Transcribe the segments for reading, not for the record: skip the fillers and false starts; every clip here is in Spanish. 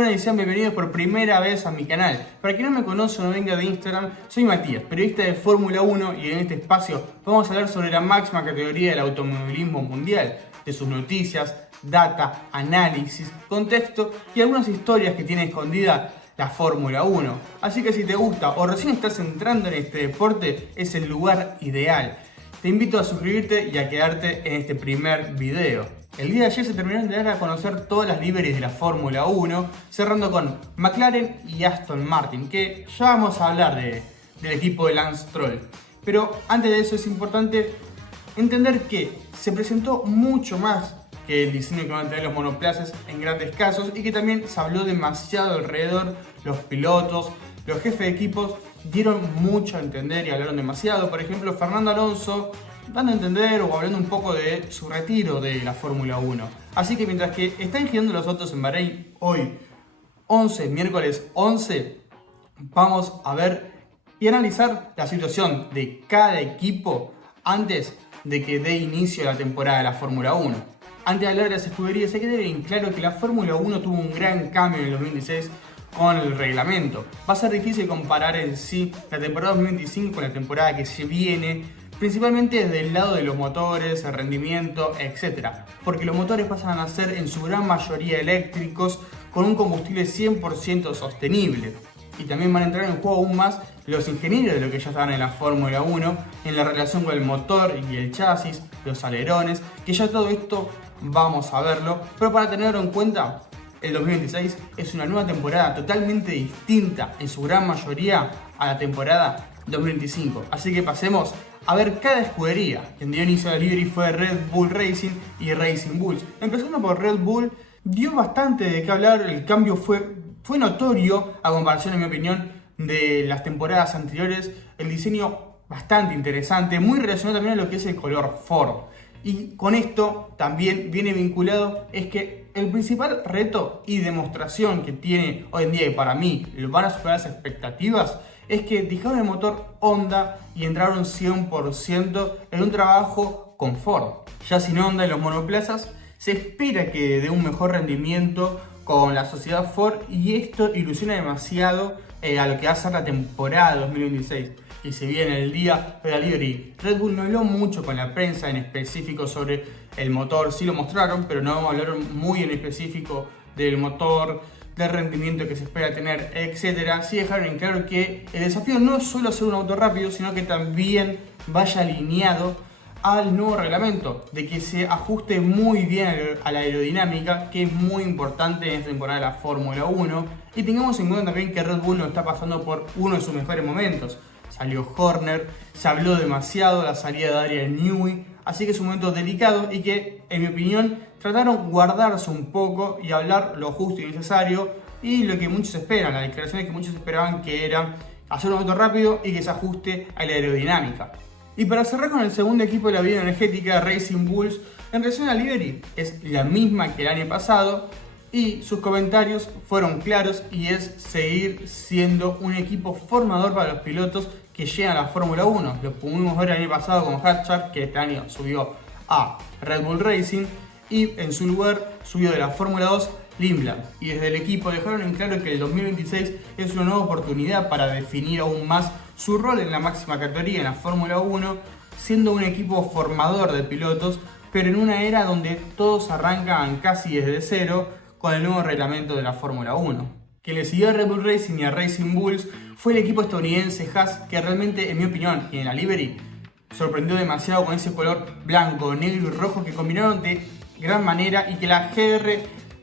buenas y sean bienvenidos por primera vez a mi canal. Para quien no me conoce o no venga de Instagram, soy Matías, periodista de Fórmula 1, y en este espacio vamos a hablar sobre la máxima categoría del automovilismo mundial, de sus noticias, data, análisis, contexto y algunas historias que tiene escondida la Fórmula 1. Así que si te gusta o recién estás entrando en este deporte, es el lugar ideal. Te invito a suscribirte y a quedarte en este primer video. El día de ayer se terminaron de dar a conocer todas las liveries de la Fórmula 1, cerrando con McLaren y Aston Martin, que ya vamos a hablar del equipo de Lance Stroll. Pero antes de eso es importante entender que se presentó mucho más que el diseño que van a tener los monoplazas en grandes casos, y que también se habló demasiado alrededor. Los pilotos, los jefes de equipos dieron mucho a entender y hablaron demasiado. Por ejemplo, Fernando Alonso dando a entender o hablando un poco de su retiro de la Fórmula 1. Así que mientras que están girando los autos en Bahrein hoy, miércoles 11, vamos a ver y analizar la situación de cada equipo antes de que dé inicio a la temporada de la Fórmula 1. Antes de hablar de las escuderías, hay que tener en claro que la Fórmula 1 tuvo un gran cambio en el 2016 con el reglamento. Va a ser difícil comparar en sí la temporada 2025 con la temporada que se viene, principalmente desde el lado de los motores, el rendimiento, etc. Porque los motores pasan a ser en su gran mayoría eléctricos con un combustible 100% sostenible. Y también van a entrar en juego aún más los ingenieros de lo que ya estaban en la Fórmula 1, en la relación con el motor y el chasis, los alerones, que ya todo esto vamos a verlo. Pero para tenerlo en cuenta, el 2026 es una nueva temporada totalmente distinta en su gran mayoría a la temporada 2025. Así que pasemos a ver cada escudería. Quien dio inicio a la livery fue Red Bull Racing y Racing Bulls. Empezando por Red Bull, dio bastante de qué hablar. El cambio fue notorio a comparación, en mi opinión, de las temporadas anteriores. El diseño bastante interesante, muy relacionado también a lo que es el color Ford. Y con esto también viene vinculado es que el principal reto y demostración que tiene hoy en día, y para mí van a superar las expectativas, es que dejaron el motor Honda y entraron 100% en un trabajo con Ford. Ya sin Honda en los monoplazas, se espera que dé un mejor rendimiento con la sociedad Ford, y esto ilusiona demasiado a lo que va a ser la temporada 2026. Y si bien el día de la livery Red Bull no habló mucho con la prensa en específico sobre el motor, sí lo mostraron, pero no hablaron muy en específico del motor, del rendimiento que se espera tener, etc. Sí dejaron en claro que el desafío no es solo hacer un auto rápido, sino que también vaya alineado al nuevo reglamento, de que se ajuste muy bien a la aerodinámica, que es muy importante en esta temporada de la Fórmula 1. Y tengamos en cuenta también que Red Bull no está pasando por uno de sus mejores momentos. Salió Horner, se habló demasiado de la salida de Adrian Newey, así que es un momento delicado y que, en mi opinión, trataron guardarse un poco y hablar lo justo y necesario, y lo que muchos esperan, las declaraciones que muchos esperaban, que era hacer un auto rápido y que se ajuste a la aerodinámica. Y para cerrar con el segundo equipo de la vida energética, Racing Bulls, en relación a livery es la misma que el año pasado, y sus comentarios fueron claros, y es seguir siendo un equipo formador para los pilotos que llegan a la Fórmula 1. Lo pudimos ver el año pasado con Hatchard, que este año subió a Red Bull Racing, y en su lugar subió de la Fórmula 2 Lindblad. Y desde el equipo dejaron en claro que el 2026 es una nueva oportunidad para definir aún más su rol en la máxima categoría en la Fórmula 1, siendo un equipo formador de pilotos, pero en una era donde todos arrancan casi desde cero con el nuevo reglamento de la Fórmula 1. Que le siguió a Red Bull Racing y a Racing Bulls fue el equipo estadounidense Haas, que realmente, en mi opinión, y en la livery, sorprendió demasiado con ese color blanco, negro y rojo que combinaron de gran manera, y que la GR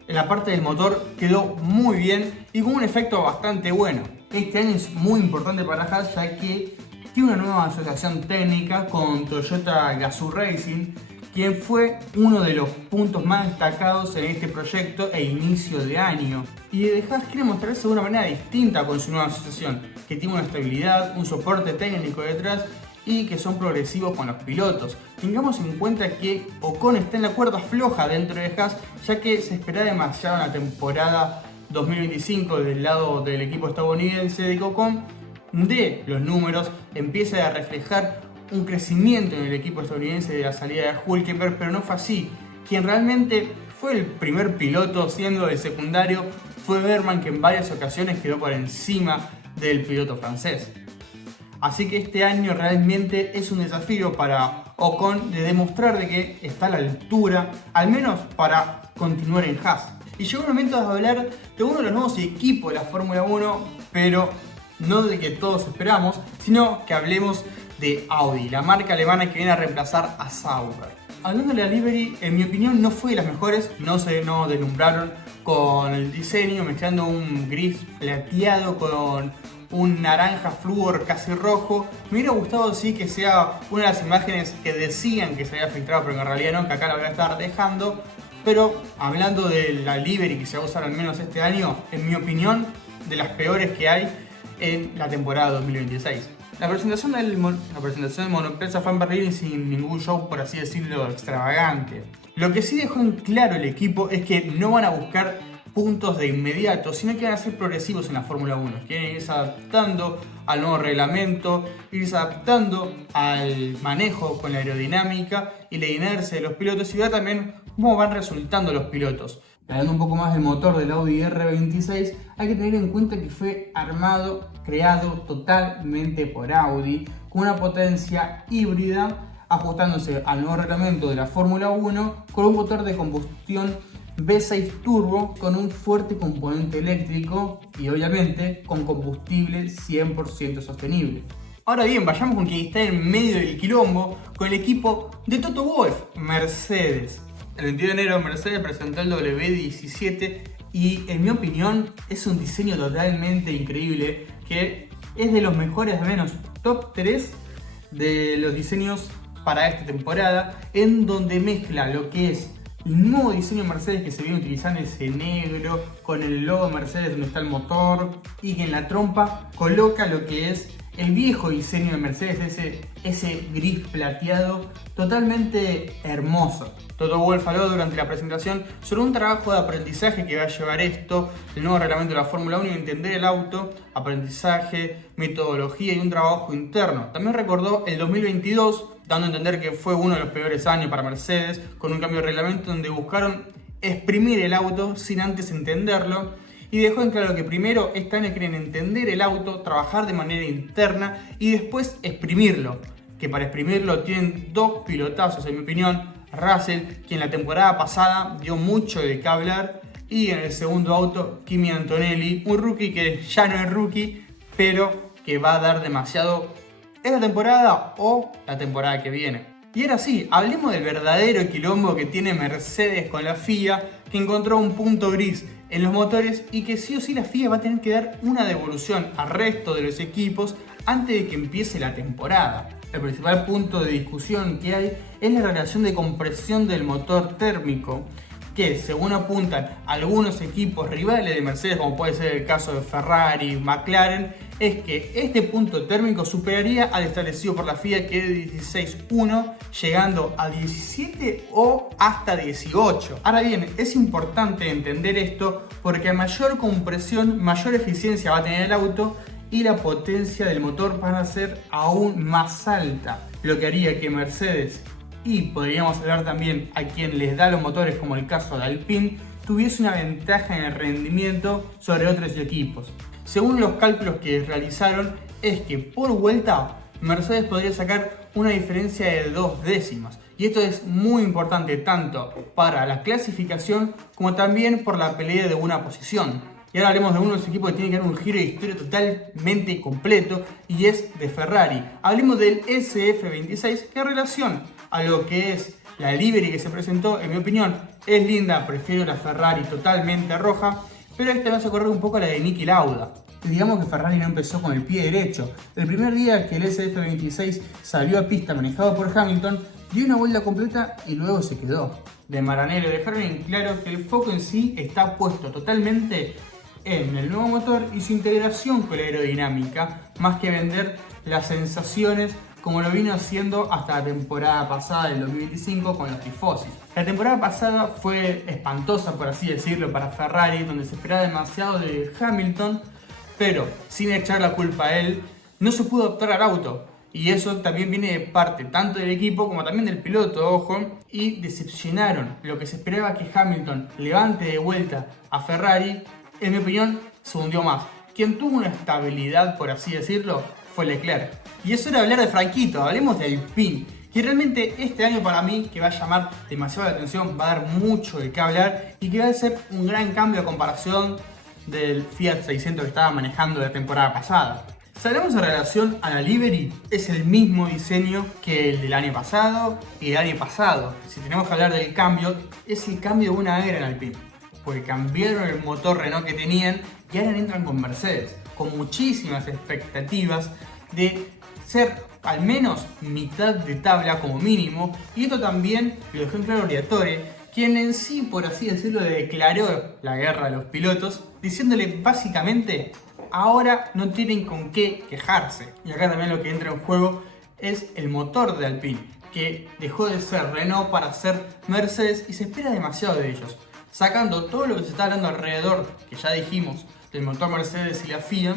en la parte del motor quedó muy bien y con un efecto bastante bueno. Este año es muy importante para Haas, ya que tiene una nueva asociación técnica con Toyota Gazoo Racing, quien fue uno de los puntos más destacados en este proyecto e inicio de año. Y de Haas quiere mostrarse de una manera distinta con su nueva asociación, que tiene una estabilidad, un soporte técnico detrás, y que son progresivos con los pilotos. Tengamos en cuenta que Ocon está en la cuerda floja dentro de Haas, ya que se espera demasiado en la temporada 2025 del lado del equipo estadounidense, de que Ocon de los números empieza a reflejar un crecimiento en el equipo estadounidense de la salida de Hülkenberg, pero no fue así. Quien realmente fue el primer piloto, siendo el secundario, fue Wehrmann, que en varias ocasiones quedó por encima del piloto francés. Así que este año realmente es un desafío para Ocon de demostrar de que está a la altura, al menos para continuar en Haas. Y llegó el momento de hablar de uno de los nuevos equipos de la Fórmula 1, pero no del que todos esperamos, sino que hablemos de Audi, la marca alemana que viene a reemplazar a Sauber. Hablando de la livery, en mi opinión no fue de las mejores, no deslumbraron con el diseño, mezclando un gris plateado con un naranja flúor casi rojo. Me hubiera gustado sí que sea una de las imágenes que decían que se había filtrado, pero que en realidad no, que acá la voy a estar dejando. Pero hablando de la livery que se va a usar al menos este año, en mi opinión, de las peores que hay en la temporada 2026. La presentación del monoplaza fue en Berlín sin ningún show, por así decirlo, extravagante. Lo que sí dejó en claro el equipo es que no van a buscar puntos de inmediato, sino que van a ser progresivos en la Fórmula 1. Quieren irse adaptando al nuevo reglamento, irse adaptando al manejo con la aerodinámica y la inercia de los pilotos, y ver también cómo van resultando los pilotos. Hablando un poco más del motor del Audi R26, hay que tener en cuenta que fue creado totalmente por Audi, con una potencia híbrida, ajustándose al nuevo reglamento de la Fórmula 1, con un motor de combustión V6 turbo con un fuerte componente eléctrico y obviamente con combustible 100% sostenible. Ahora bien, vayamos con quien está en medio del quilombo, con el equipo de Toto Wolff, Mercedes. El 22 de enero Mercedes presentó el W17 y en mi opinión es un diseño totalmente increíble, que es de los mejores, al menos top 3 de los diseños para esta temporada, en donde mezcla lo que es el nuevo diseño de Mercedes que se viene utilizando, ese negro con el logo de Mercedes donde está el motor, y que en la trompa coloca lo que es el viejo diseño de Mercedes, ese gris plateado totalmente hermoso. Toto Wolff habló durante la presentación sobre un trabajo de aprendizaje que va a llevar esto, el nuevo reglamento de la Fórmula 1 y entender el auto, aprendizaje, metodología y un trabajo interno. También recordó el 2022, dando a entender que fue uno de los peores años para Mercedes, con un cambio de reglamento donde buscaron exprimir el auto sin antes entenderlo, y dejó en claro que primero este año quieren entender el auto, trabajar de manera interna y después exprimirlo, que para exprimirlo tienen dos pilotazos en mi opinión: Russell, quien la temporada pasada dio mucho de qué hablar, y en el segundo auto Kimi Antonelli, un rookie que ya no es rookie, pero que va a dar demasiado esta temporada o la temporada que viene. Y ahora sí, hablemos del verdadero quilombo que tiene Mercedes con la FIA, que encontró un punto gris en los motores y que sí o sí la FIA va a tener que dar una devolución al resto de los equipos antes de que empiece la temporada. El principal punto de discusión que hay es la relación de compresión del motor térmico, que según apuntan algunos equipos rivales de Mercedes, como puede ser el caso de Ferrari y McLaren, es que este punto térmico superaría al establecido por la FIA, que es de 16.1, llegando a 17 o hasta 18. Ahora bien, es importante entender esto porque a mayor compresión, mayor eficiencia va a tener el auto y la potencia del motor van a ser aún más alta, lo que haría que Mercedes, y podríamos hablar también a quien les da los motores como el caso de Alpine, tuviese una ventaja en el rendimiento sobre otros equipos. Según los cálculos que realizaron, es que por vuelta Mercedes podría sacar una diferencia de 2 décimas. Y esto es muy importante tanto para la clasificación como también por la pelea de una posición. Y ahora hablemos de uno de los equipos que tiene que dar un giro de historia totalmente completo, y es de Ferrari. Hablemos del SF26, que en relación a lo que es la livery que se presentó, en mi opinión es linda, prefiero la Ferrari totalmente roja, pero esta vez a correr un poco a la de Niki Lauda. Y digamos que Ferrari no empezó con el pie derecho. El primer día que el SF26 salió a pista manejado por Hamilton, dio una vuelta completa y luego se quedó de maranero. Dejaron en claro que el foco en sí está puesto totalmente en el nuevo motor y su integración con la aerodinámica, más que vender las sensaciones como lo vino haciendo hasta la temporada pasada del 2025 con los tifosis. La temporada pasada fue espantosa, por así decirlo, para Ferrari, donde se esperaba demasiado de Hamilton, pero sin echar la culpa a él, no se pudo adaptar al auto. Y eso también viene de parte tanto del equipo como también del piloto, ojo, y decepcionaron. Lo que se esperaba que Hamilton levante de vuelta a Ferrari en mi opinión, se hundió más. Quien tuvo una estabilidad, por así decirlo, fue Leclerc. Y es hora de hablar de Franquito, hablemos del Alpine. Que realmente este año para mí que va a llamar demasiado la atención, va a dar mucho de qué hablar y que va a ser un gran cambio a comparación del Fiat 600 que estaba manejando la temporada pasada. Si hablamos en relación a la livery, es el mismo diseño que el del año pasado y el año pasado. Si tenemos que hablar del cambio, es el cambio de una era en Alpine, porque cambiaron el motor Renault que tenían y ahora entran con Mercedes, con muchísimas expectativas de ser al menos mitad de tabla como mínimo, y esto también lo dejó en claro Briatore, quien en sí, por así decirlo, le declaró la guerra a los pilotos, diciéndole básicamente, ahora no tienen con qué quejarse. Y acá también lo que entra en juego es el motor de Alpine, que dejó de ser Renault para ser Mercedes y se espera demasiado de ellos. Sacando todo lo que se está hablando alrededor, que ya dijimos, del motor Mercedes y la FIA,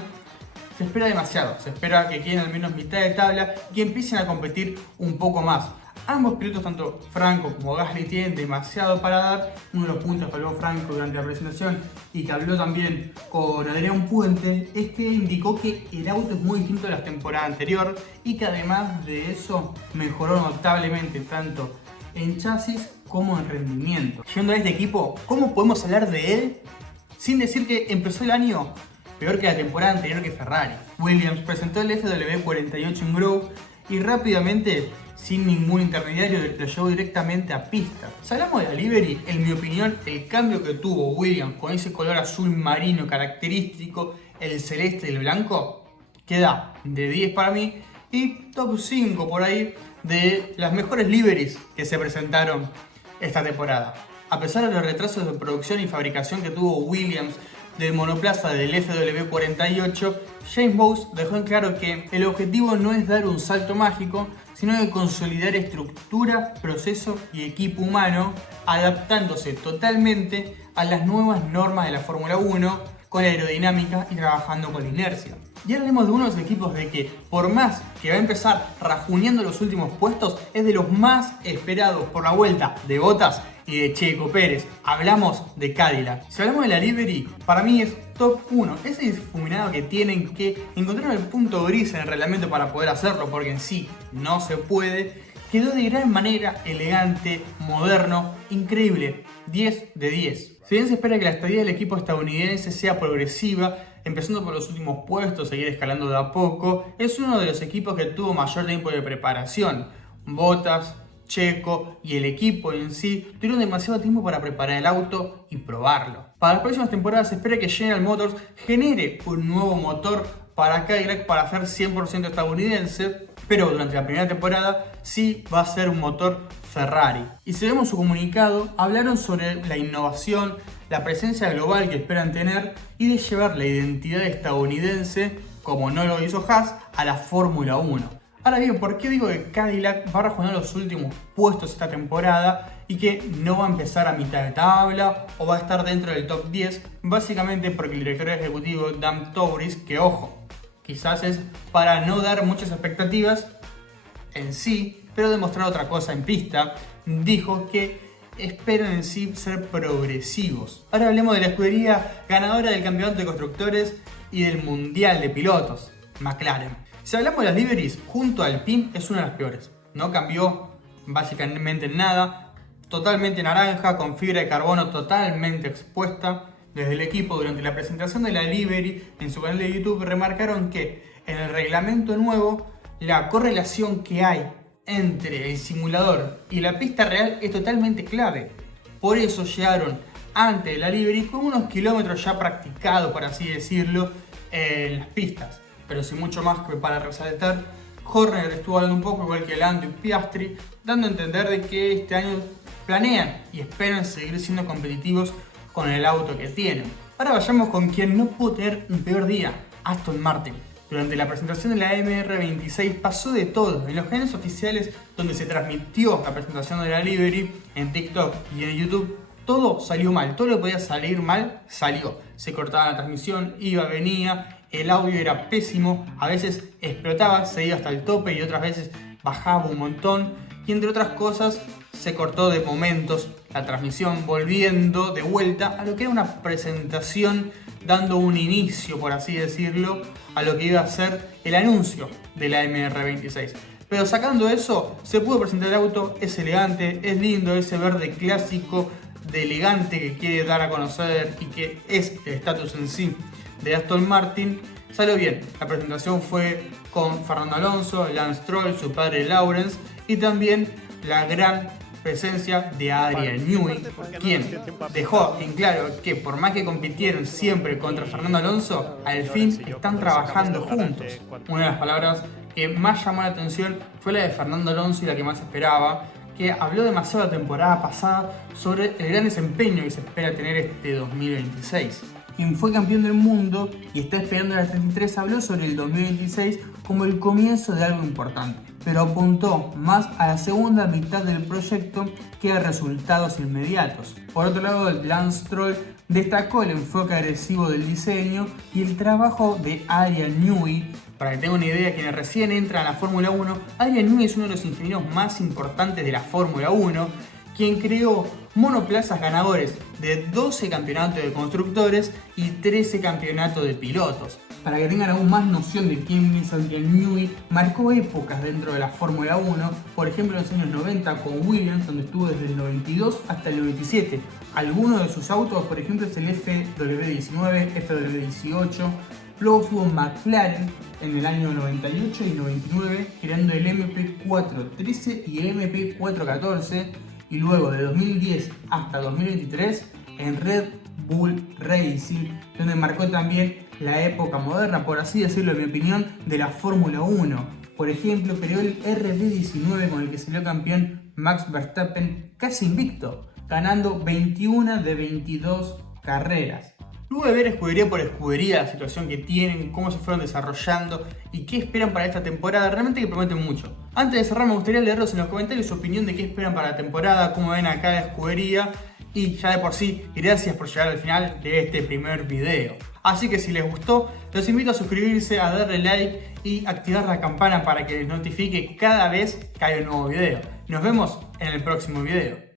se espera demasiado. Se espera que queden al menos mitad de tabla y que empiecen a competir un poco más. Ambos pilotos, tanto Franco como Gasly, tienen demasiado para dar. Uno de los puntos que habló Franco durante la presentación y que habló también con Adrián Puente es que indicó que el auto es muy distinto a la temporada anterior y que además de eso mejoró notablemente tanto en chasis como en rendimiento. Yendo a este equipo, ¿cómo podemos hablar de él sin decir que empezó el año peor que la temporada anterior que Ferrari? Williams presentó el FW48 en Grove y rápidamente, sin ningún intermediario, lo llevó directamente a pista. Si hablamos de la livery, en mi opinión, el cambio que tuvo Williams con ese color azul marino característico, el celeste y el blanco, queda de 10 para mí y top 5 por ahí de las mejores liveries que se presentaron esta temporada. A pesar de los retrasos de producción y fabricación que tuvo Williams del monoplaza del FW48, James Bowes dejó en claro que el objetivo no es dar un salto mágico, sino de consolidar estructura, proceso y equipo humano, adaptándose totalmente a las nuevas normas de la Fórmula 1, con aerodinámica y trabajando con la inercia. Y ahora hablemos de unos equipos de que, por más que va a empezar rajuneando los últimos puestos, es de los más esperados por la vuelta de Bottas y de Checo Pérez. Hablamos de Cadillac. Si hablamos de la livery, para mí es top 1. Ese difuminado que tienen que encontrar el punto gris en el reglamento para poder hacerlo, porque en sí no se puede, quedó de gran manera elegante, moderno, increíble. 10 de 10. Si bien se espera que la estadía del equipo estadounidense sea progresiva, empezando por los últimos puestos, seguir escalando de a poco, es uno de los equipos que tuvo mayor tiempo de preparación. Bottas, Checo y el equipo en sí tuvieron demasiado tiempo para preparar el auto y probarlo. Para las próximas temporadas se espera que General Motors genere un nuevo motor para Cadillac para hacer 100% estadounidense, pero durante la primera temporada sí va a ser un motor Ferrari. Y si vemos su comunicado, hablaron sobre la innovación, la presencia global que esperan tener y de llevar la identidad estadounidense, como no lo hizo Haas, a la Fórmula 1. Ahora bien, ¿por qué digo que Cadillac va a rajunar los últimos puestos esta temporada y que no va a empezar a mitad de tabla o va a estar dentro del top 10? Básicamente porque el director ejecutivo Dan Tauris, que ojo, quizás es para no dar muchas expectativas en sí, pero demostrar otra cosa en pista, dijo que esperan en sí ser progresivos. Ahora hablemos de la escudería ganadora del campeonato de constructores y del mundial de pilotos, McLaren. Si hablamos de las liveries, junto al Alpine es una de las peores. No cambió básicamente nada, totalmente naranja, con fibra de carbono totalmente expuesta. Desde el equipo, durante la presentación de la livery en su canal de YouTube, remarcaron que en el reglamento nuevo la correlación que hay entre el simulador y la pista real es totalmente clave. Por eso llegaron antes de la livery con unos kilómetros ya practicados, por así decirlo, en las pistas. Pero sin mucho más que para resaltar, Horner estuvo hablando un poco, igual que Lando y Piastri, dando a entender de que este año planean y esperan seguir siendo competitivos con el auto que tienen. Ahora vayamos con quien no pudo tener un peor día, Aston Martin. Durante la presentación de la MR26 pasó de todo. En los canales oficiales donde se transmitió la presentación de la livery, en TikTok y en YouTube, todo salió mal. Todo lo que podía salir mal, salió. Se cortaba la transmisión, iba, venía, el audio era pésimo, a veces explotaba, se iba hasta el tope y otras veces bajaba un montón. Y entre otras cosas, se cortó de momentos la transmisión, volviendo de vuelta a lo que era una presentación dando un inicio, por así decirlo, a lo que iba a ser el anuncio de la MR26. Pero sacando eso, se pudo presentar el auto, es elegante, es lindo, ese verde clásico de elegante que quiere dar a conocer y que es el estatus en sí de Aston Martin. Salió bien, la presentación fue con Fernando Alonso, Lance Stroll, su padre Lawrence y también la gran presencia de Adrian Newey, quien dejó en claro que por más que compitieron siempre contra Fernando Alonso, al fin están trabajando juntos. Una de las palabras que más llamó la atención fue la de Fernando Alonso y la que más esperaba, que habló demasiado la temporada pasada sobre el gran desempeño que se espera tener este 2026. Quien fue campeón del mundo y está esperando la 33 habló sobre el 2026 como el comienzo de algo importante, pero apuntó más a la segunda mitad del proyecto que a resultados inmediatos. Por otro lado, Lance Stroll destacó el enfoque agresivo del diseño y el trabajo de Adrian Newey. Para que tengan una idea, quienes recién entran a la Fórmula 1, Adrian Newey es uno de los ingenieros más importantes de la Fórmula 1, quien creó monoplazas ganadores de 12 campeonatos de constructores y 13 campeonatos de pilotos. Para que tengan aún más noción de quién es Adrian Newey, marcó épocas dentro de la Fórmula 1, por ejemplo en los años 90 con Williams, donde estuvo desde el 92 hasta el 97. Algunos de sus autos, por ejemplo, es el FW19, FW18, luego estuvo en McLaren en el año 98 y 99, creando el MP413 y el MP414, y luego de 2010 hasta 2023 en Red Bull Racing, donde marcó también la época moderna, por así decirlo, en mi opinión, de la Fórmula 1. Por ejemplo, creó el RB19 con el que salió campeón Max Verstappen casi invicto, ganando 21 de 22 carreras. Luego de ver escudería por escudería la situación que tienen, cómo se fueron desarrollando y qué esperan para esta temporada, realmente que prometen mucho. Antes de cerrar me gustaría leerlos en los comentarios su opinión de qué esperan para la temporada, cómo ven a cada escudería y ya de por sí, gracias por llegar al final de este primer video. Así que si les gustó, los invito a suscribirse, a darle like y activar la campana para que les notifique cada vez que hay un nuevo video. Nos vemos en el próximo video.